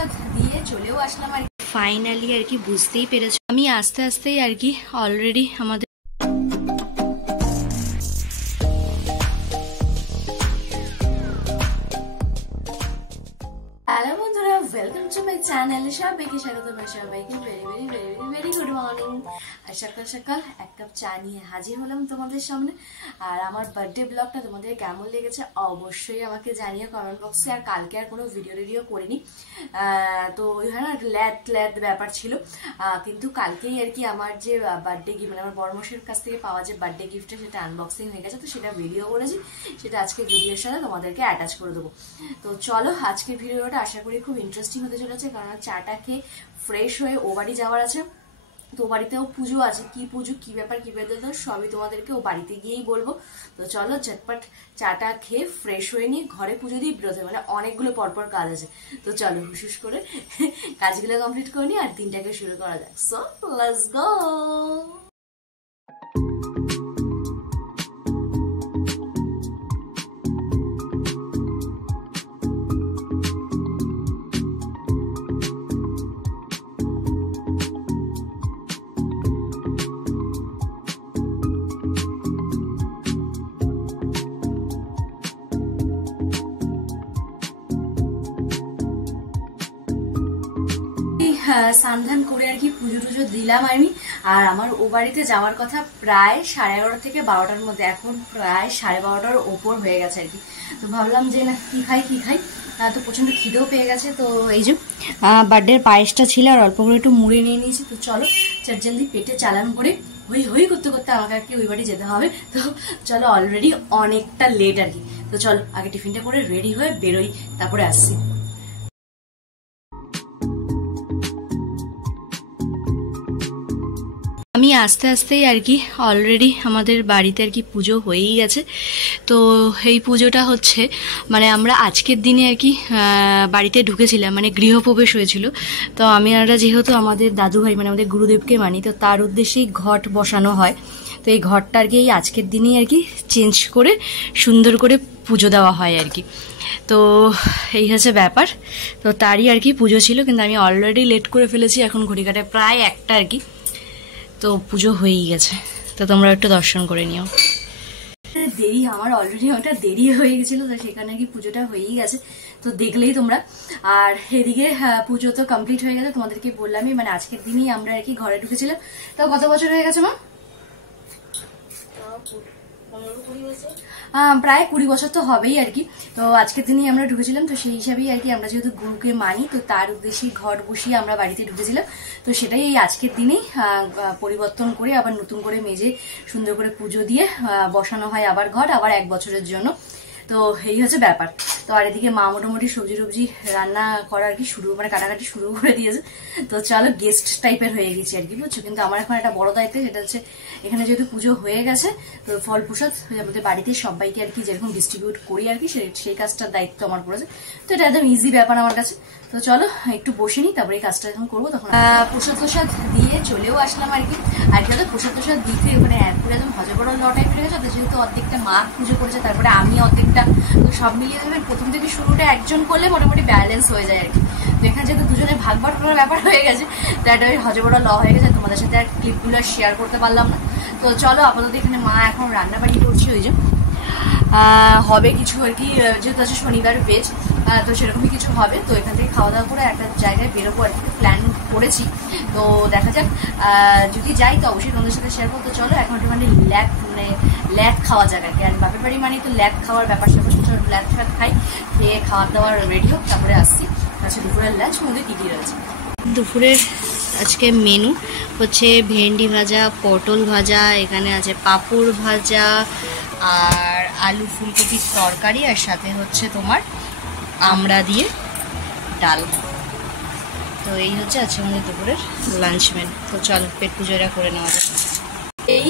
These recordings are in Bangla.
প্রসাদ দিয়ে চলেও আসলাম আর ফাইনালি আর কি বুঝতেই পেরেছো আমি আস্তে আস্তেই আর কি অলরেডি আমাদের হ্যালো বন্ধুরা, ওয়েলকাম টু মাই চ্যানেল। সবাইকে স্বাগত, সবাইকে very very very very good morning. আর সকাল সকাল এক কাপ চা নিয়ে হাজির হলাম তোমাদের সামনে। আর আমার বার্থডে ব্লগটা তোমাদের কেমন লেগেছে অবশ্যই আমাকে জানিও কমেন্ট বক্সে। আর কালকে আর কোনো ভিডিও করিনি, তো ওই হয় না ল্যাদ ব্যাপার ছিল, কিন্তু কালকেই আর কি আমার যে বার্থডে গিফট মানে আমার বড়মশের কাছ থেকে পাওয়া যে বার্থডে গিফটটা সেটা আনবক্সিং হয়ে গেছে, তো সেটা ভিডিও করেছি, সেটা আজকে ভিডিওর সাথে তোমাদেরকে অ্যাটাচ করে দেবো। তো চলো আজকের ভিডিওটা আশা করি খুব ইন্টারেস্টিং হতে চলেছে, কারণ চাটা খেয়ে ফ্রেশ হয়ে ও বাড়ি যাওয়ার আছে। তো বাড়িতেও পুজো আছে, কি পুজো কি ব্যাপার কি বেদন সবই তোমাদেরকে ও বাড়িতে গিয়েই বলবো। তো চলো ঝটপট চাটা খেয়ে ফ্রেশ হয়ে নিয়ে ঘরে পুজো দিয়ে বেরোতে, মানে অনেকগুলো পরপর কাজ আছে। তো চলো হুসুস করে কাজগুলো কমপ্লিট করে নিই আর দিনটাকে শুরু করা যাক। So let's go. সান্ধান করে আর কি পুজো টুজো দিলাম আমি। আর আমার ও বাড়িতে যাওয়ার কথা প্রায় 11:30 থেকে 12টার মধ্যে, এখন প্রায় 12:30টার ওপর হয়ে গেছে আর কি। তো ভাবলাম যে না কি খাই তো প্রচন্ড খিদেও পেয়ে গেছে। তো এই যে বার্থডের পায়েসটা ছিল আর অল্প করে একটু মুড়ে নিয়ে নিয়েছি। তো চলো জলদি পেটে চালান করে হই করতে করতে আমাকে আর কি ওই বাড়ি যেতে হবে। তো চলো অলরেডি অনেকটা লেট আর কি। তো চলো আগে টিফিনটা করে রেডি হয়ে বেরোই, তারপরে আসছি। আমি আস্তে আস্তেই আর কি অলরেডি আমাদের বাড়িতে আর কি পুজো হয়েই গেছে। তো এই পুজোটা হচ্ছে মানে আমরা আজকের দিনে আর কি বাড়িতে ঢুকেছিলাম, মানে গৃহপ্রবেশ হয়েছিল। তো আমি আমরা যেহেতু আমাদের দাদু ভাই মানে আমাদের গুরুদেবকে মানি, তো তার উদ্দেশ্যেই ঘট বসানো হয়। তো এই ঘরটা আর কি এই আজকের দিনেই আর কি চেঞ্জ করে সুন্দর করে পুজো দেওয়া হয় আর কি। তো এই হচ্ছে ব্যাপার। তো তারই আর কি পুজো ছিল, কিন্তু আমি অলরেডি লেট করে ফেলেছি, এখন ঘড়ি কাটায় প্রায় 1টা আর কি। তো পুজো হয়েই গেছে, তো তোমরা একটু দর্শন করে নিও। দেরি আমার অলরেডি ওটা দেরি হয়ে গেছিল, তো সেখানে কি পুজোটা হয়েই গেছে, তো দেখলেই তোমরা। আর এদিকে পুজো তো কমপ্লিট হয়ে গেছে, তোমাদেরকে বললামই মানে আজকের দিনই আমরা আর কি ঘরে ঢুকেছিলাম। তো কত বছর হয়ে গেছে মা? প্রায় 20 বছর তো হবেই আর কি। তো আজকের দিনই আমরা ঢুকেছিলাম, তো সেই হিসাবেই আর কি আমরা যেহেতু গুরুকে মানি, তো তার উদ্দেশ্যে ঘট বসিয়ে আমরা বাড়িতে ঢুকেছিলাম। তো সেটাই এই আজকের দিনেই পরিবর্তন করে আবার নতুন করে মেজে সুন্দর করে পুজো দিয়ে বসানো হয় আবার ঘট, আবার 1 বছরের জন্য। তো এই হচ্ছে ব্যাপার। তো আর এদিকে মা মোটামুটি সবজি রান্না করা আর কি শুরু মানে কাটাকাটি শুরু করে দিয়েছে। তো চলো গেস্ট টাইপের হয়ে গেছি আর কি, বুঝছো। কিন্তু আমার এখন একটা বড় দায়িত্ব, সেটা হচ্ছে এখানে যেহেতু পুজো হয়ে গেছে, তো ফল প্রসাদ আমাদের বাড়িতে সবাইকে আর কি যেরকম ডিস্ট্রিবিউট করি আর কি, সেই কাজটার দায়িত্ব আমার পড়েছে। তো এটা একদম ইজি ব্যাপার আমার কাছে। তো চলো একটু বসে নিই, তারপরে এই কাজটা যখন করবো তখন প্রসাদ দিয়ে চলেও আসলাম আর কি। আর কি প্রসাদ দিতে মানে পুরো একদম হজবড় টাইপ হয়ে গেছে। যেহেতু অর্ধেকটা মা পুজো করেছে, তারপরে আমি অর্ধেকটা, তো সব মিলিয়ে ধরবেন প্রথম থেকে শুরুটা একজন করলে মোটামুটি ব্যালেন্স হয়ে যায় আর কি। তো এখানে যেহেতু দুজনে ভাগ করার ব্যাপার হয়ে গেছে, তো একটা হজবড় হয়ে গেছে, তোমাদের সাথে আর ক্লিপগুলো শেয়ার করতে পারলাম না। তো চলো আপাতত এখানে মা এখন রান্নাবাড়ি করছে, ওই যে হবে কিছু আর কি, যেহেতু আছে শনিবার ভেজ, তো সেরকমই কিছু হবে। তো এখান থেকে খাওয়া দাওয়া করে একটা জায়গায় বেরোবো আর কি, প্ল্যান করেছি। তো দেখা যাক, যদি যাই তো অবশ্যই তোমাদের সাথে শেয়ার করতে। চলো এখন একটু মানে ল্যাদ খাওয়া যাক আর কি। আর বাপের বাড়ি মানে তো ল্যাদ খাওয়ার ব্যাপার স্যাপার, ল্যাদ খাই, খেয়ে খাওয়ার দাওয়ার রেডি হোক, তারপরে আসছি। আচ্ছা দুপুরের লাঞ্চ মধ্যে কী কী রয়েছে? দুপুরের আজকে মেনু হচ্ছে ভেন্ডি ভাজা, পটল ভাজা, এখানে আছে পাঁপড় ভাজা আর আলু ফুলকপির তরকারি, আর সাথে হচ্ছে তোমার আমড়া দিয়ে ডাল। তো এই হচ্ছে আজকে আমাদের দুপুরের লাঞ্চ মেনু। তো চলো পেট পুজোটা করে নেওয়া যাবে। এই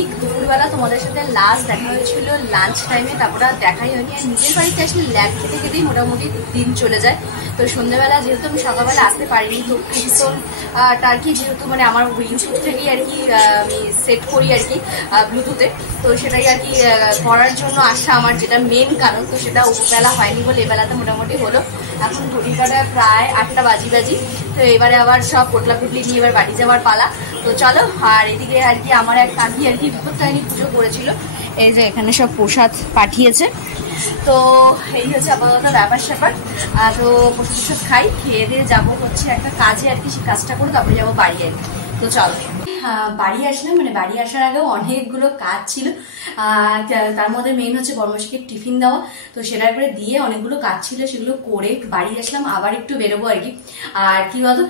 দুপুরবেলা তোমাদের সাথে লাস্ট দেখা হয়েছিল লাঞ্চ টাইমে, তারপরে আর দেখাই হয়নি। আর নিজের বাড়িতে আসলে ল্যাব খেতে খেতেই মোটামুটি দিন চলে যায়। তো সন্ধ্যেবেলা যেহেতু আমি সকালবেলা আসতে পারিনি, তো ক্রিমসনটা আর কি যেহেতু মানে আমার ইউটিউব থেকেই আর কি আমি সেট করি আর কি ব্লুটুথে, তো সেটাই আর কি করার জন্য আসা আমার যেটা মেন কারণ। তো সেটা ওবেলা হয়নি বলে এবেলাতে মোটামুটি হলো। এখন ঘড়ি কাটা প্রায় 8টা বাজি। তো এবারে আবার সব পোটলা পুটলি নিয়ে এবার বাড়ি যাওয়ার পালা। তো চলো। আর এদিকে আর কি আমার এক কাকি আর কি বিপত্তারিণী পুজো করেছিল, এই যে এখানে সব প্রসাদ পাঠিয়েছে। তো এই হচ্ছে আপাতত ব্যাপার স্যাপার। তো প্রসাদ খাই, খেয়ে দিয়ে যাবো হচ্ছে একটা কাজে আর কি, সেই কাজটা করে তারপরে যাবো বাড়ি আর কি। তো চলো। বাড়ি আসলাম, মানে বাড়ি আসার আগেও অনেকগুলো কাজ ছিল। তার মধ্যে মেইন হচ্ছে বর্মশাকে টিফিন দেওয়া, তো সেটা করে দিয়ে অনেকগুলো কাজ ছিল, সেগুলো করে বাড়ি আসলাম। আবার একটু বেরোবো আর কি। আর কি বলতো,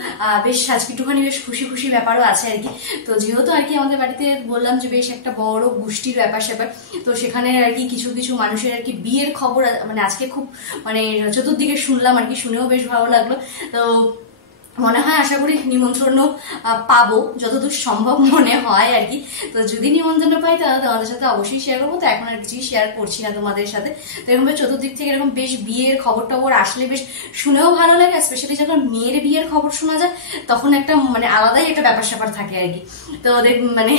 বেশ আজকে একটুখানি বেশ খুশি খুশি ব্যাপারও আছে আর কি। তো যেহেতু আর কি আমাদের বাড়িতে বললাম যে বেশ একটা বড় গোষ্ঠীর ব্যাপার স্যাপার, তো সেখানে আর কি কিছু কিছু মানুষের আর কি বিয়ের খবর মানে আজকে খুব মানে চতুর্দিকে শুনলাম আর কি, শুনেও বেশ ভালো লাগলো। তো মনে হয় আশা করি নিমন্ত্রণ পাবো, যতদূর সম্ভব মনে হয় আর কি। তো যদি নিমন্ত্রণ পাই তাহলে তোমাদের সাথে অবশ্যই শেয়ার করবো। তো এখন আর কিছুই শেয়ার করছি না তোমাদের সাথে। তো এরকম চতুর্দিক থেকে এরকম বেশ বিয়ের খবর টবর আসলে বেশ শুনেও ভালো লাগে, স্পেশালি যখন মেয়ের বিয়ের খবর শোনা যায় তখন একটা মানে আলাদাই একটা ব্যাপার স্যাপার থাকে আর কি। তো ওদের মানে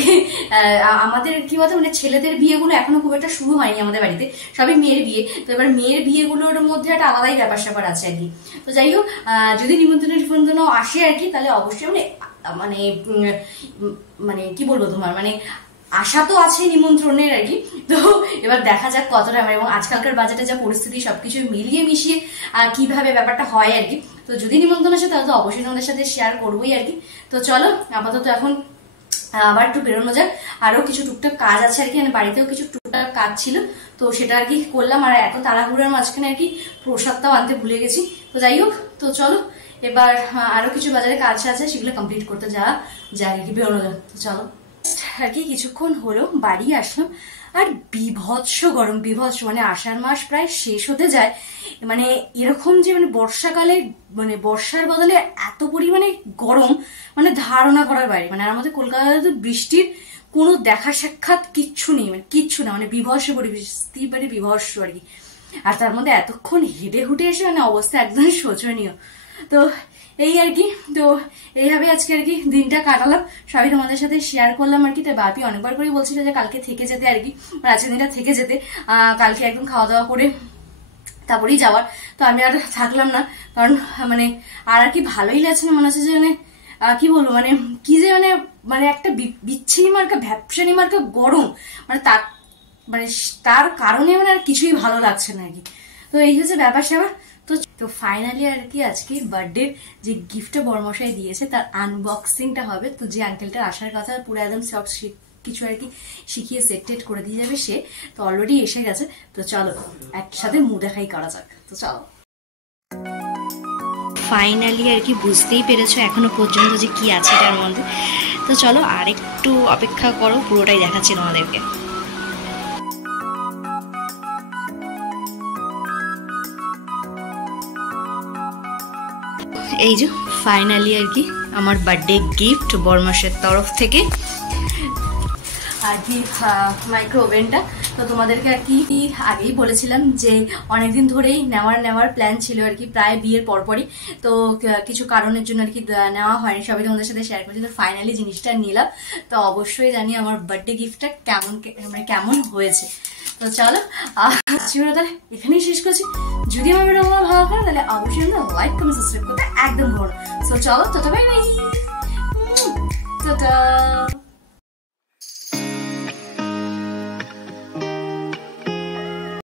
আমাদের কি বলতো মানে ছেলেদের বিয়েগুলো এখনো খুব একটা শুরু হয়নি আমাদের বাড়িতে, সবই মেয়ের বিয়ে। তো এবার মেয়ের বিয়েগুলোর মধ্যে একটা আলাদাই ব্যাপার স্যাপার আছে আর কি। তো যাই হোক, যদি নিমন্ত্রণ আসে আর কি, তাহলে অবশ্যই মানে মানে মানে কি বলবো তোমার, মানে আশা তো আছে নিমন্ত্রণের আর কি। তো এবার দেখা যাক কতটা, এবং আজকালকার বাজেটে যা পরিস্থিতি সবকিছু মিলিয়ে মিশিয়ে কিভাবে ব্যাপারটা হয় আর কি। তো যদি নিমন্ত্রণ আসে তাহলে তো অবশ্যই তোমাদের সাথে শেয়ার করবোই আর কি। তো চলো আপাতত এখন আবার একটু বেরোনো যাক। আরো কিছু টুকটাক কাজ আছে আর কি, মানে বাড়িতেও কিছু টুকটাক কাজ ছিল, তো সেটা আর কি করলাম। আর এত তাড়াহুড়ার মাঝখানে আর কি প্রসাদটাও আনতে ভুলে গেছি। তো যাই হোক, তো চলো এবার আরো কিছু বাজারে কাজ আছে, সেগুলো কমপ্লিট করতে যাওয়া যায় আর কি, বেরোনো যায়। তো চলো আর কি কিছুক্ষণ হলো বাড়ি আসলাম। আর বিভৎস গরম, বিভৎস মানে আষাঢ় মাস প্রায় শেষ হতে যায়, মানে এরকম যে মানে বর্ষাকালে মানে বর্ষার বদলে এত পরিমাণে গরম মানে ধারণা করার বাইরে। মানে আমাদের কলকাতাতে তো বৃষ্টির কোনো দেখা সাক্ষাৎ কিচ্ছু নেই, মানে কিচ্ছু না, মানে বিভৎস পরিস্থিতি, মানে বিভৎস আর কি। আর তার মধ্যে এতক্ষণ হেঁটে হুটে এসে মানে অবস্থা একদম শোচনীয়। তো এই আর কি, তো এইভাবে আজকে আর কি দিনটা কাটালাম, সবই তোমাদের সাথে শেয়ার করলাম আর কি। তো বাপি অনেকবার করে বলছিল যে কালকে থেকে যেতে আর কি, মানে আজকের দিনটা থেকে যেতে, কালকে একদম খাওয়া দাওয়া করে তারপরেই যাওয়ার। তো আমি আর থাকলাম না, কারণ মানে আর কি ভালোই লাগছে না, মনে হচ্ছে যে মানে কি বলবো মানে কি যে মানে মানে একটা বিচ্ছিরি মার্কা ভ্যাপসানি মার্কা গরম, মানে তার কারণে মানে আর কিছুই ভালো লাগছে না আর কি। তো এই হচ্ছে ব্যাপার স্যাপার। তো ফাইনালি আর কি আজকে বার্থডে যে গিফটটা বড়মশাই দিয়েছে তার আনবক্সিংটা হবে। তো যে আঙ্কেলটার আসার কথা পুরো একদম সব কিছু আর কি শিখিয়ে সেট করে দিয়ে যাবে সে, তো অলরেডি এসে গেছে। তো চলো একসাথে মুখ দেখাই করা যাক। তো চলো। ফাইনালি আর কি বুঝতেই পেরেছো এখনো পর্যন্ত যে কি আছে এটার মধ্যে। তো চলো আর একটু অপেক্ষা করো, পুরোটাই দেখাচ্ছি তোমাদেরকে। এই যে ফাইনালি আর কি আমার বার্থডে গিফট বর্মাসের তরফ থেকে আর কি মাইক্রো ওভেনটা। তো তোমাদেরকে আর কি আগেই বলেছিলাম যে অনেকদিন ধরেই নেওয়ার প্ল্যান ছিল আর কি, প্রায় বিয়ের পরপরই। তো কিছু কারণের জন্য আর কি নেওয়া হয়নি, সবই তোমাদের সাথে শেয়ার করছি। তো ফাইনালি জিনিসটা নিলাম। তো অবশ্যই জানি আমার বার্থডে গিফটটা কেমন হয়েছে। তো চলো তাহলে এখানেই শেষ করছি। যদি আমার ভিডিও ভালো লাগে তাহলে অবশ্যই লাইক কমেন্ট সাবস্ক্রাইব করতে একদম ভুলো না। তো চলো, টাটা বাই বাই। টাটা।